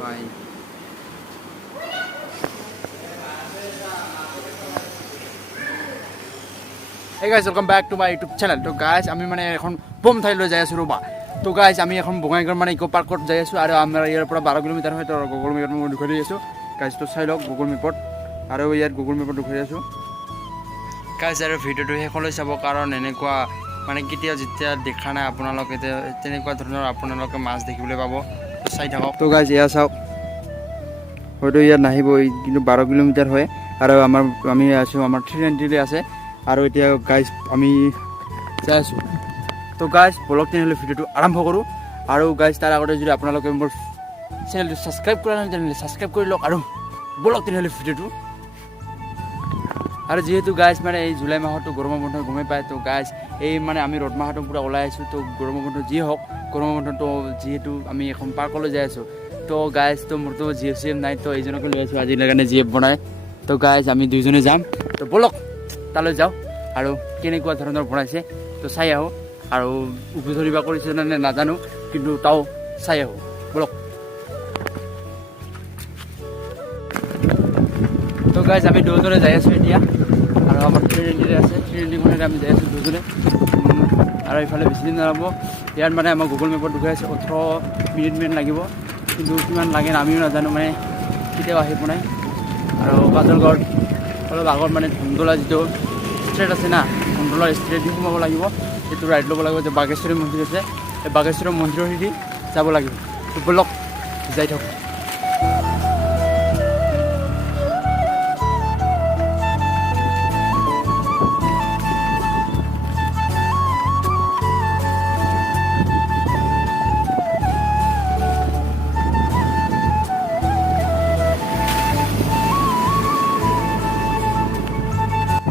By. Hey guys, welcome back to my YouTube channel. তো guys, আমি মানে এখন বম ঠাইলৈ যাই আছোঁ ৰ'বা। তো guys, আমি এখন বঙাইগাঁও মানে ইকো পাৰ্কত যাই আছোঁ আৰু আমাৰ ইয়াৰ পৰা 12 কিলোমিটাৰ হয়। তো গুগল মেপত মই দেখুৱাই দি আছোঁ। guys, তো চাই লওক গুগল মেপত আৰু ইয়াত গুগল মেপত দেখুৱাই আছোঁ। guys, আৰু ভিডিঅ'টো শেষলৈ চাব কাৰণ এনেকুৱা মানে কেতিয়াও যেতিয়া দেখা নাই আপোনালোকে তেনেকুৱা ধৰণৰ আপোনালোকে মাছ দেখিবলৈ পাব। তো চাই থাকক। তো guys, এয়া চাওক। হয়তো ইয়াত নাহিব কিন্তু 12 কিলোমিটাৰ হয় আৰু আমি আছোঁ আমাৰ 390 আছে। আৰু এতিয়া গাইজ আমি যাই আছোঁ। তো গাইজ বলক তেনেহ'লে ভিডিঅ'টো আৰম্ভ কৰোঁ। আৰু গাইজ তাৰ আগতে যদি আপোনালোকে মোৰ চেনেলটো ছাবস্ক্ৰাইব কৰা নাই তেনেহ'লে ছাবস্ক্ৰাইব কৰি লওক আৰু বলক তেনেহ'লে ভিডিঅ'টো। আৰু যিহেতু গাইজ মানে এই জুলাই মাহতো গৰমৰ বন্ধ গমেই পায়। তো গাইজ এই মানে আমি ৰ'দ মাহতো পূৰা ওলাই আছোঁ। তো গৰমৰ বন্ধ যি হওক গৰমৰ বন্ধটো যিহেতু আমি এখন পাৰ্কলৈ যাই আছোঁ। তো গাইজ তো মোৰতো GF নাই। তো এইজনকে লৈ আছোঁ আজিৰ কাৰণে GF বনাই। তো গাইজ আমি দুইজনে যাম। তো বলক তালৈ যাওঁ আৰু কেনেকুৱা ধৰণৰ বনাইছে তো চাই আহোঁ। আৰু উভি ধৰিবা কৰিছে নে নাজানো কিন্তু তাও চাই আহোঁ বলক। তো গাইজ আমি দুজনে যাই আছোঁ এতিয়া আৰু আমাৰ 390 আছে 390 আমি যাই আছোঁ দুজনে। আৰু এইফালে বেছিদিন নালাগিব। ইয়াত মানে আমাৰ গুগল মেপত দেখুৱাই আছে 18 মিনিটমান লাগিব কিন্তু কিমান লাগে আমিও নাজানো মানে কেতিয়াও আহি পোৱা নাই। আৰু কাজলগড় অলপ আগত মানে ধুন্দলা যিটো ষ্ট্ৰেট আছে না ধুন্দলা ষ্ট্ৰেট দি সোমাব লাগিব। এইটো ৰাইড ল'ব লাগিব যে বাগেশ্বৰী মন্দিৰ আছে এই বাগেশ্বৰী মন্দিৰৰ দি যাব লাগিব। তো বলক যাই থাকোঁ।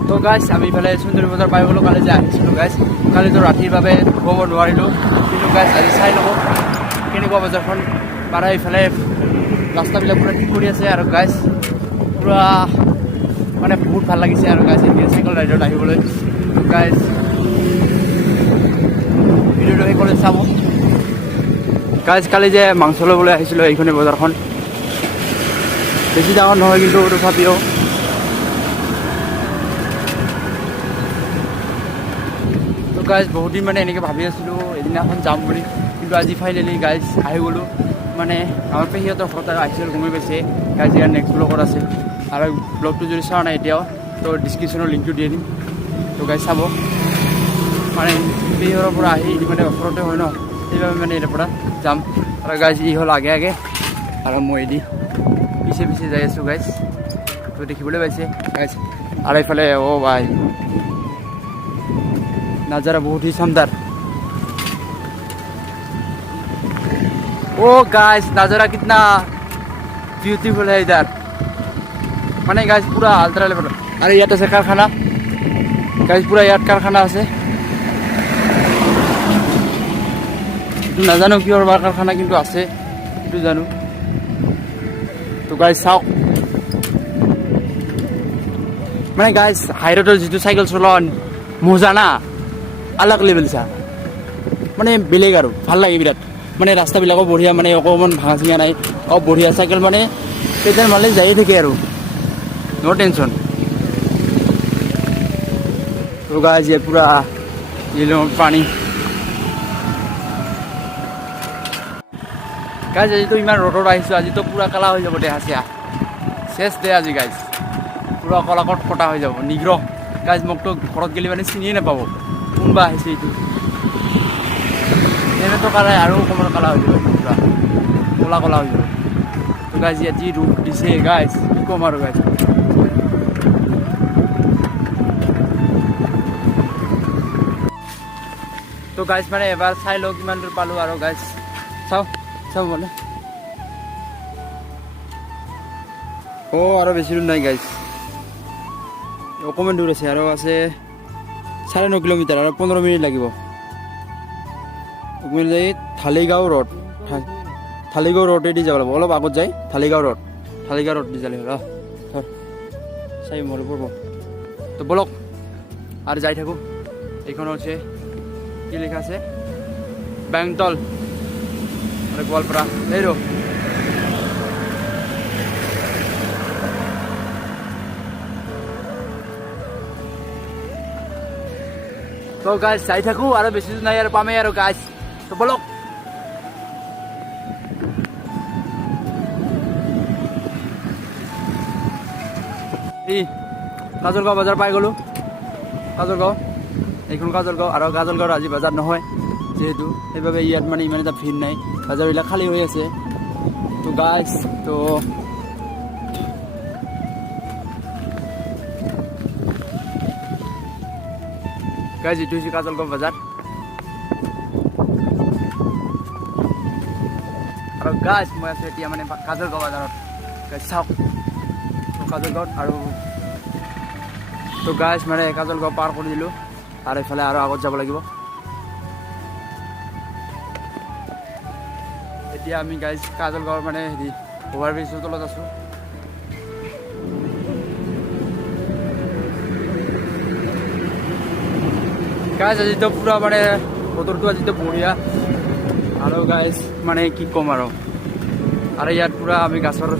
তো গাইজ আমি ইফালে সুন্দৰী বজাৰ পাই গ'লোঁ। কালি যে আহিছিলোঁ গাইজ কালিতো ৰাতিৰ বাবে ধুব নোৱাৰিলোঁ কিন্তু গাইজ আজি চাই ল'ব কেনেকুৱা বজাৰখন। পাৰে ইফালে ৰাস্তাবিলাক পূৰা ঠিক কৰি আছে আৰু গাইজ পূৰা মানে বহুত ভাল লাগিছে আৰু গাইজ এতিয়া চাইকেল ৰাইডত আহিবলৈ। গাইজ ভিডিঅ'টো শেষলৈ চাব। গাইজ কালি যে মাংস ল'বলৈ আহিছিলোঁ এইখনে বজাৰখন বেছি ডাঙৰ নহয় কিন্তু তথাপিও গাইজ বহুত দিন মানে এনেকৈ ভাবি আছিলোঁ এদিনাখন যাম বুলি কিন্তু আজি ফাইনেলি গাইজ আহি গ'লোঁ। মানে আমাৰ পেহীহঁতৰ ঘৰত আহিছিল গমেই পাইছে। গাইজ ইয়াৰ নেক্সট ব্লগত আছিল আৰু ব্লগটো যদি চোৱা নাই এতিয়াও তো ডিছক্ৰিপশ্যনৰ লিংকটো দিয়ে দিম। তো গাইজ চাব মানে পেহীহঁতৰ পৰা আহি মানে ওচৰতে হয় ন সেইবাবে মানে ইয়াৰ পৰা যাম। আৰু গাইজ ই হ'ল আগে আগে আৰু মই এদি পিছে পিছে যাই আছোঁ গাইজ। তো দেখিবলৈ পাইছে গাইজ আৰু এইফালে অ' ভাই नज़ारा बहुत ही शानदार। ओ गाइस नज़ारा कितना ब्यूटीफुल है इधर মানে গাইজ পুরা আলট্রা লেভেল। আর ইয়াত আছে কারখানা গাইজ পুরা ইয়াত কারখানা আছে নাজানো কিহৰ বা কাৰখানা কিন্তু আছে সেইটো জানো। তো গাইজ চাওক মানে গাইজ হাইৰোডৰ যিটো চাইকেল চলোৱা মজা না अलग लेवल सा মানে বেলেগ আৰু ভাল লাগে বিৰাট। মানে ৰাস্তাবিলাকো বঢ়িয়া মানে অকণমান ভাঙা চিঙা নাই বঢ়িয়া চাইকেল মানে পেডেল মালে যায়ে থাকে আৰু নো টেনশ্যন। তো গাইজ ये पूरा পানী গাইজ আজিতো ইমান ৰ'দত আহিছোঁ আজিতো পূৰা কালা হৈ যাব দেহা চেহা চেচ দে আজি গাইজ পূৰা কলাকট ফটা হৈ যাব নিগ্ৰ। গাইজ মোকতো ঘৰত গ'লে মানে চিনিয়ে নাপাব কোনবা আহিছে এইটো এনেতো কালাই আৰু অকণমান কালা হৈ যাব পূৰা ক'লা ক'লা হৈ যাব। তো গাইজ ইয়াত যি ৰূপ দিছে গাইজ কি ক'ম আৰু গাইজ। তো গাইজ মানে এবাৰ চাই লওঁ কিমান দূৰ পালোঁ আৰু গাইজ চাওঁ চাওঁ মানে আৰু বেছি দূৰ নাই গাইজ অকণমান দূৰ আছে আৰু আছে 9.5 কিলোমিটাৰ আৰু 15 মিনিট লাগিব। থালিগাঁও ৰোডেদি যাব লাগিব অলপ আগত যাই থালিগাঁও ৰোড দি যালে হ'ল চাই মৰি পৰিব। তো বলক আৰু যাই থাকোঁ। এইখন হৈছে কি লেখা আছে বেংতল আৰু গোৱালপাৰা এই ৰ তো গাইজ চাই থাকোঁ আৰু বেছি নাই আৰু পামেই আৰু গাইজ তো বলক এই কাজলগাঁও বজাৰ পাই গ'লোঁ কাজলগাঁও এইখন কাজলগাঁও আৰু কাজলগাঁৱৰ আজি বজাৰ নহয় যিহেতু সেইবাবে ইয়াত মানে ইমান এটা ভিৰ নাই বজাৰবিলাক খালী হৈ আছে তো গাইজ তো গাইজ এইটো হৈছে কাজলগাঁও বজাৰ আৰু গাইজ মই আছোঁ এতিয়া মানে কাজলগাঁও বজাৰত গাইজ চাওক কাজলগাঁৱত আৰু তো গাইজ মানে কাজলগাঁও পাৰ কৰি দিলোঁ আৰু এইফালে আৰু আগত যাব লাগিব এতিয়া আমি গাইজ কাজলগাঁৱৰ মানে হেৰি অভাৰ ব্ৰিজৰ তলত আছোঁ গাইজ আজিতো পুৰা মানে বতৰটো আজিতো বঢ়িয়া আৰু গাইজ মানে কি ক'ম আৰু ইয়াত পুৰা আমি গাছৰ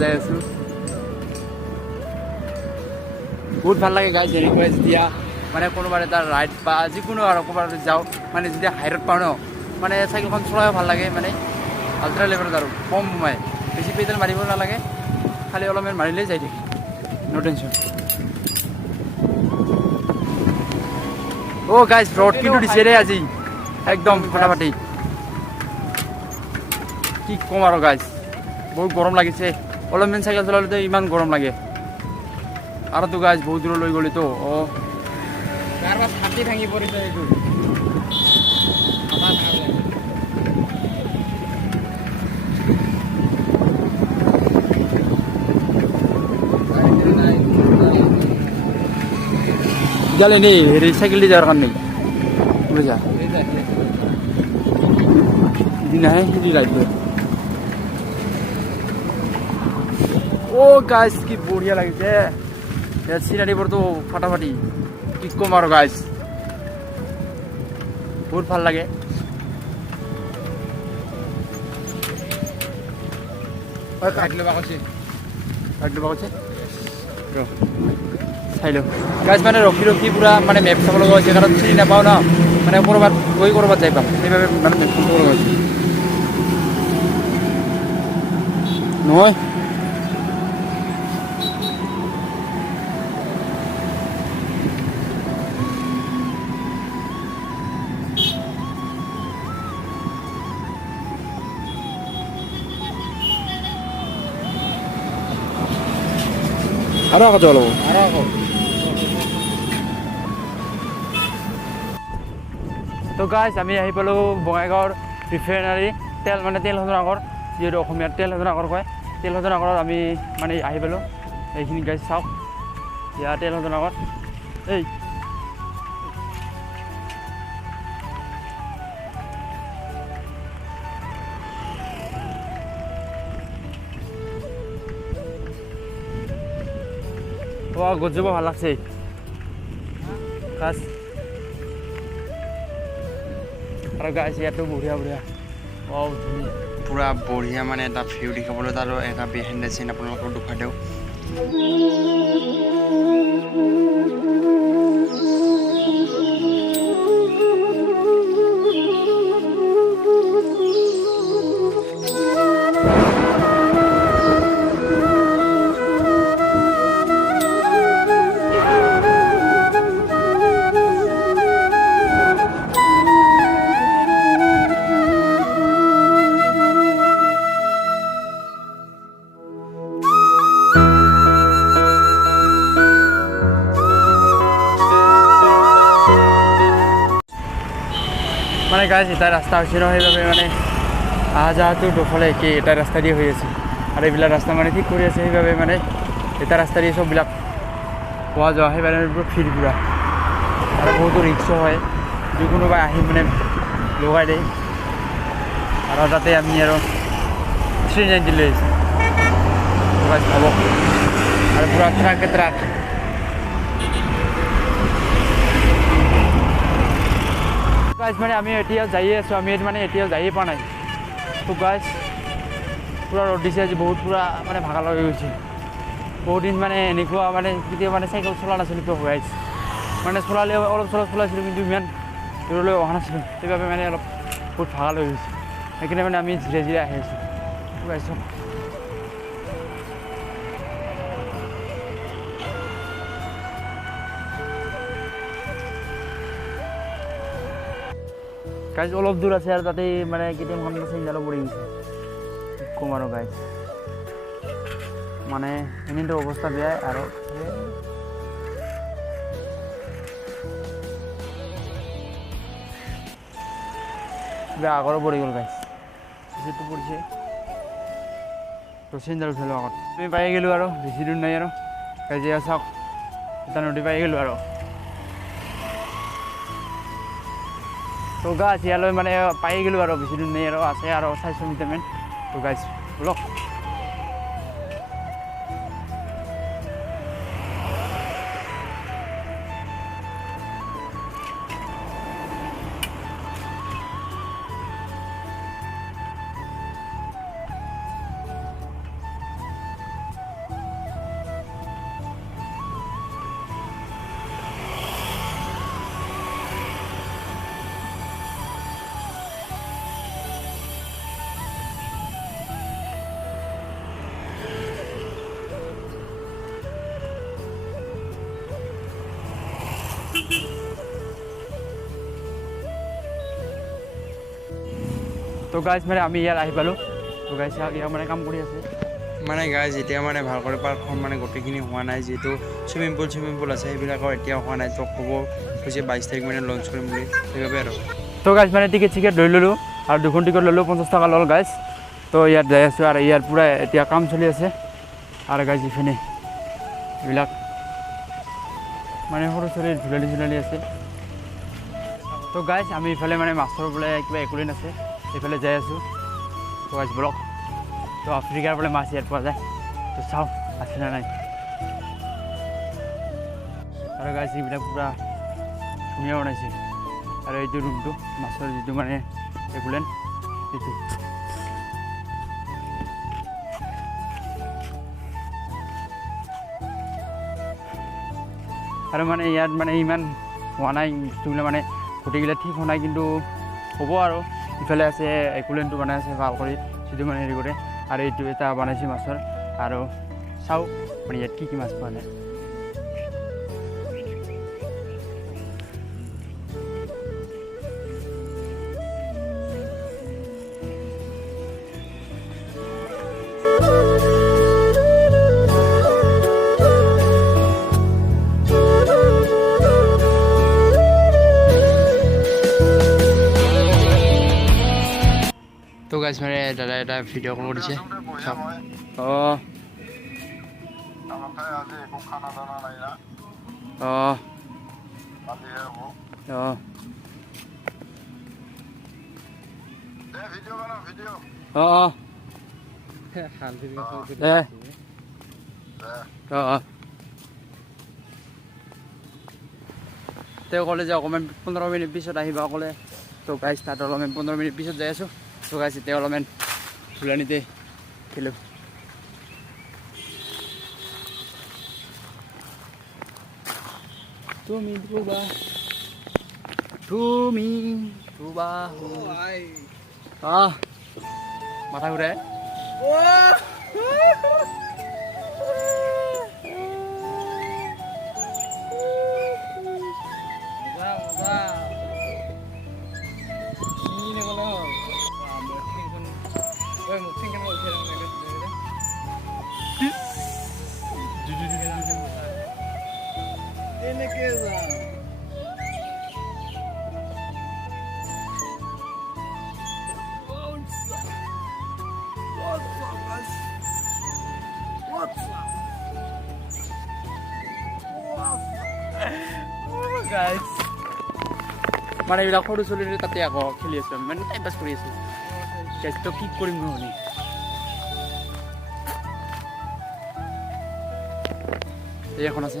যাই আছোঁ বহুত ভাল লাগে গাইজ এনেকৈ যেতিয়া মানে কোনোবা এটা ৰাইড বা যিকোনো আৰু ক'ৰবাত যাওঁ মানে যেতিয়া হাইৰত পাওঁ ন মানে চাইকেলখন চলায়ো ভাল লাগে মানে আল্ট্ৰা লেভেলত আৰু কম সোমাই বেছি পেডেল মাৰিব নালাগে খালি অলপমান মাৰিলেই যাই থাকে নো টেনশ্যন অ' গাইজ ৰ'দ কিন্তু দিছে ৰে আজি একদম ফটাফটি কি ক'ম আৰু গাইজ বহুত গৰম লাগিছে অলপমান চাইকেল চলালেতো ইমান গৰম লাগে আৰুতো গাইজ বহুত দূৰলৈ গ'লেতো অঁ ছাতি ভাঙি পৰিছে এইটো জালে নেই হেৰি চাইকেল দি যাওয়াৰ কাৰণে বুঝা দিন আহে হেৰি গাইড ও গাইজ কি বঢ়িয়া লাগিছে ইয়াত চিনাৰিবোৰতো ফাটাফাটি কি ক'ম আৰু গাইজ বহুত ভাল লাগে চাই লওঁ গাইজ মানে ৰখি ৰখি পুৰা মানে মেপ চাব লগা হৈছে কাৰণ চিনি নাপাওঁ ন মানে ক'ৰবাত গৈ ক'ৰবাত যাই পাম সেইবাবে মানে মেপখন চাব লগা হৈছে নহয় আৰু আগত যাব লাগিব তো গাইজ আমি আহি পালোঁ বঙাইগাঁৱৰ ৰিফাইনাৰী তেল মানে তেল শোধনাগাৰ যিহেতু অসমীয়াত তেল শোধনাগাৰ কয় তেল শোধনাগাৰত আমি মানে আহি পালোঁ এইখিনি গাইজ চাওক ইয়াত তেল শোধনাগাৰ এই গজব ভাল লাগছে গাছ আৰু গাছ ইয়াতো বঢ়িয়া বঢ়িয়া ধুনীয়া পুৰা বঢ়িয়া মানে এটা ভিউ দেখাবলৈ আৰু এটা বিহাইণ্ড দ্য চিন আপোনালোকক দেখুৱাই দিওঁ মানে গাইজ এটা ৰাস্তা হৈছে ন সেইবাবে মানে অহা যোৱাটো দুফালে একেই এটা ৰাস্তা দিয়ে হৈ আছে আৰু এইবিলাক ৰাস্তা মানে ঠিক কৰি আছে সেইবাবে মানে এটা ৰাস্তা দিয়ে চববিলাক পোৱা যোৱা সেইবাবে ফিৰ পুৰা আৰু বহুতো ৰিক্সো হয় যিকোনোবাই আহি মানে লগাই দিয়ে আৰু তাতে আমি আৰু 390 লৈ আহিছোঁ হ'ব আৰু পুৰা ট্ৰাকে ট্ৰাক গাইজ মানে আমি এতিয়া যাইয়ে আছোঁ আমি মানে এতিয়া যাইয়ে পোৱা নাই তো গাইজ পুৰা ৰ'দ দিছে আজি বহুত পুৰা মানে ভাগা লাগি গৈছে বহুত দিন মানে এনেকুৱা মানে কেতিয়াবা মানে চাইকেল চলা নাছিলোঁ তো হৈ আহিছে মানে চলালে অলপ চলপ চলাইছিলোঁ কিন্তু ইমান দূৰলৈ অহা নাছিলোঁ সেইবাবে মানে অলপ বহুত ভাগৰ হৈ গৈছে সেইকাৰণে মানে আমি ধীৰে ধীৰে আহি আছোঁ গাইছোঁ গাইজ অলপ দূৰ আছে আৰু তাতে মানে কেতিয়াখন চিন্তালো পৰি গৈছে কম আৰু গাইজ মানে এনেইতো অৱস্থা বেয়াই আৰু বেয়া আগৰো পৰি গ'ল গাইজ যিটো পৰিছে তো চিন্তাল উঠিলোঁ আগত আমি পাই গ'লোঁ আৰু বেছি দূৰ নাই আৰু কাজিয়া চাওক এটা নদী পাই গ'লোঁ আৰু তো গাছ ইয়ালৈ মানে পাই গ'লোঁ আৰু বেছি দূৰ নাই আৰু আছে আৰু 400 মিটাৰমান তো গাছ বলক তো গাইজ মানে আমি ইয়াত আহি পালোঁ তো গাইজ ইয়াত মানে কাম কৰি আছে মানে গাইজ এতিয়া মানে ভালকৈ পাৰ্কখন মানে গোটেইখিনি হোৱা নাই যিহেতু চুইমিং পুল আছে সেইবিলাকৰ এতিয়াও হোৱা নাই তো ক'ব হৈছে 22 তাৰিখ মানে লঞ্চ কৰিম বুলি সেইবাবে আৰু তো গাইজ মানে টিকেট লৈ ল'লোঁ আৰু 2খন টিকেট ল'লোঁ 50 টকা ল'ল গাইজ তো ইয়াত যাই আছোঁ আৰু ইয়াৰ পূৰা এতিয়া কাম চলি আছে আৰু গাইজ ইফালে এইবিলাক মানে সৰু ছোৱালী ধূলালি আছে তো গাইজ আমি ইফালে মানে মাছৰ বোলে কিবা একোলেণ্ড আছে এইফালে যাই আছোঁ তো গাইজ ব্লক তো আফ্ৰিকাৰ বোলে মাছ ইয়াত পোৱা যায় তো চাওঁ আছে নে নাই আৰু গাইজ এইবিলাক পূৰা ধুনীয়া বনাইছে আৰু এইটো ৰুমটো মাছৰ যিটো মানে একোলেণ্ড সেইটো আৰু মানে ইয়াত মানে ইমান হোৱা নাই বস্তুবিলাক মানে গোটেইবিলাক ঠিক হোৱা নাই কিন্তু হ'ব আৰু ইফালে আছে একোলেণ্ডটো বনাই আছে ভাল কৰি যিটো মানে হেৰি কৰে আৰু এইটো এটা বনাইছে মাছৰ আৰু চাওঁ মানে ইয়াত কি মাছ পোৱা নাই তো গাইজ মানে দাদা এটা ভিডিঅ' কল কৰিছে অঁ অঁ অঁ অঁ অঁ তেওঁ ক'লে যে অকণমান 15 মিনিট পিছত আহিবা ক'লে তো গাইজ তাত অলপমান 15 মিনিট পিছত যাই আছোঁ তো গাইজ এতিয়া অলপমান ফুলানিতে খেলোঁ তুমি ধুবা মাথা ঘূৰাই মানে এইবিলাক সৰু ছোৱালীৰে তাতে আকৌ খেলি আছোঁ আমি মানে টাইম পাছ কৰি আছোঁ তো কি কৰিম নহ'লে এই এখন আছে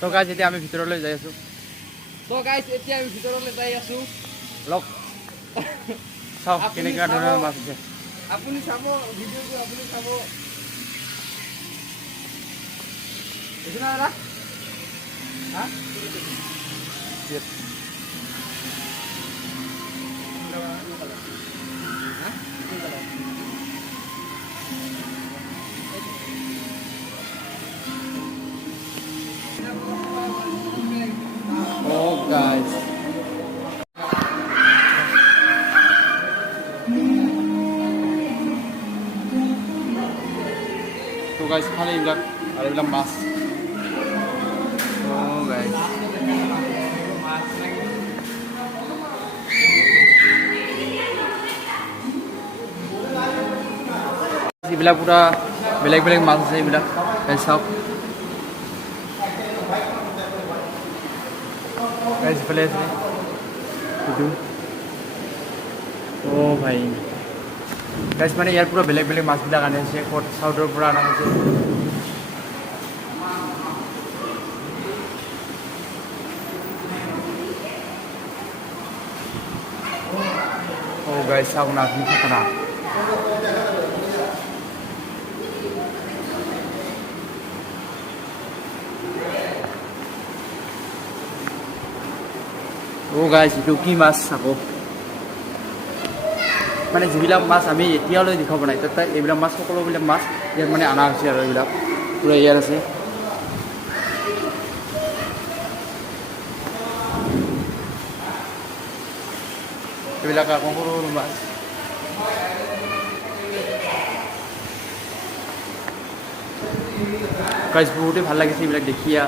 তো গাইজ এতিয়া আমি ভিতৰলৈ যাই আছোঁ তো গাইজ এতিয়া আমি ভিতৰলৈ যাই আছোঁ লগ চাওক কেনেকুৱা ধৰণৰ মাছ আছে আপুনি চাব ভিডিঅ'টো আপুনি চাব দেখিছে না দাদা হা Oh guys. So guys, খালি এইবিলাক আৰু এইবিলাক মাছ Oh guys. এইবিলাক পুৰা বেলেগ বেলেগ মাছ আছে এইবিলাক চাওক গাইজ ইফালে আছে এইটো অ' ভাই গাইজ মানে ইয়াৰ পৰা বেলেগ বেলেগ মাছবিলাক আনি আছে ক'ত চাউথৰ পৰা অনা হৈছে অ' গাইজ চাওক না কি খাতৰা অ' গাইজ এইটো কি মাছ চাব মানে যিবিলাক মাছ আমি এতিয়ালৈ দেখাব নাই তাত এইবিলাক মাছ সকলোবিলাক মাছ ইয়াত মানে অনা হৈছে আৰু এইবিলাক পূৰা ইয়াত আছে এইবিলাক আকৌ সৰু সৰু মাছ গাইজ বহুতেই ভাল লাগিছে এইবিলাক দেখিয়া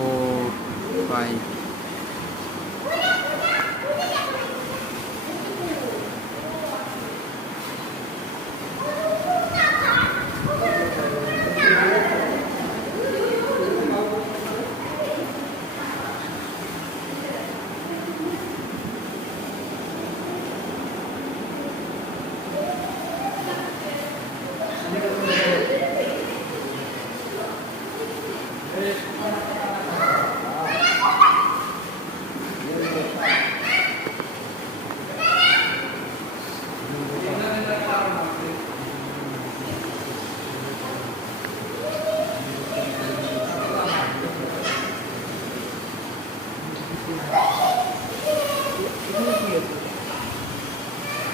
Oh, bye.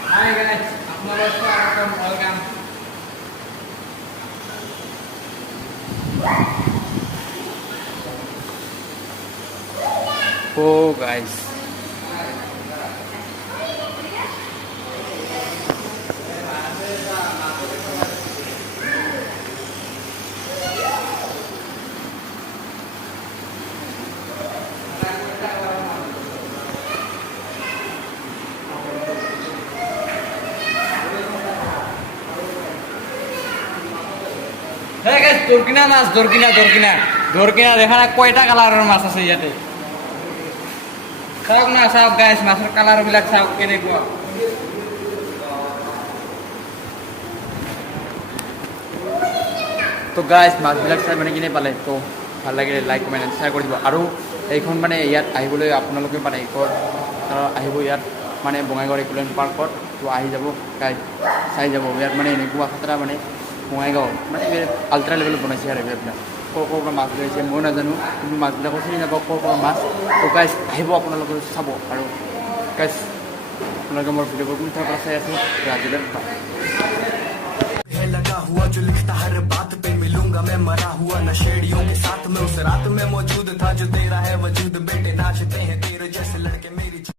Hi guys, welcome. Oh guys. Hey guys, Dorkina mas, Dorkina দেখা না কয়টা কালারের মাছ আছে ইয়াতে চাওক না চাওক গাইস মাছের কালার বিলাক চাওক কেনেকুৱা তো গাইজ মাছবিলাক চাই মানে কিনে পালে তো ভাল লাগিলে লাইক কমেণ্ট শ্বেয়াৰ কৰি দিব আৰু এইখন মানে ইয়াত আহিবলৈ আপোনালোকে মানে আহিব ইয়াত মানে বঙাইগাঁও একুলেণ্ট পাৰ্কত তো আহি যাব গাইজ চাই যাব ইয়াত মানে এনেকুৱা খাতৰা মানে বঙাইগাঁও মানে আল্ট্ৰা লেভেলত বনাইছে আৰু এইবিলাক ক'ৰ পৰা মাছ লৈছে মই নাজানো কিন্তু মাছবিলাকো চিনি নাপাওঁ ক'ৰ পৰা মাছ তো গাইজ আহিব আপোনালোকে চাব আৰু গাইজ আপোনালোকে মোৰ ভিডিঅ'বোৰ কোন ঠাইৰ পৰা চাই আছে আজিলৈ लगा हुआ जो लिखता हर बात पे मिलूंगा मैं मरा हुआ नशेड़ियों के साथ में उस रात में मौजूद था जो तेरा है वजूद बेटे नाचते हैं तेरे जैसे लड़के मेरी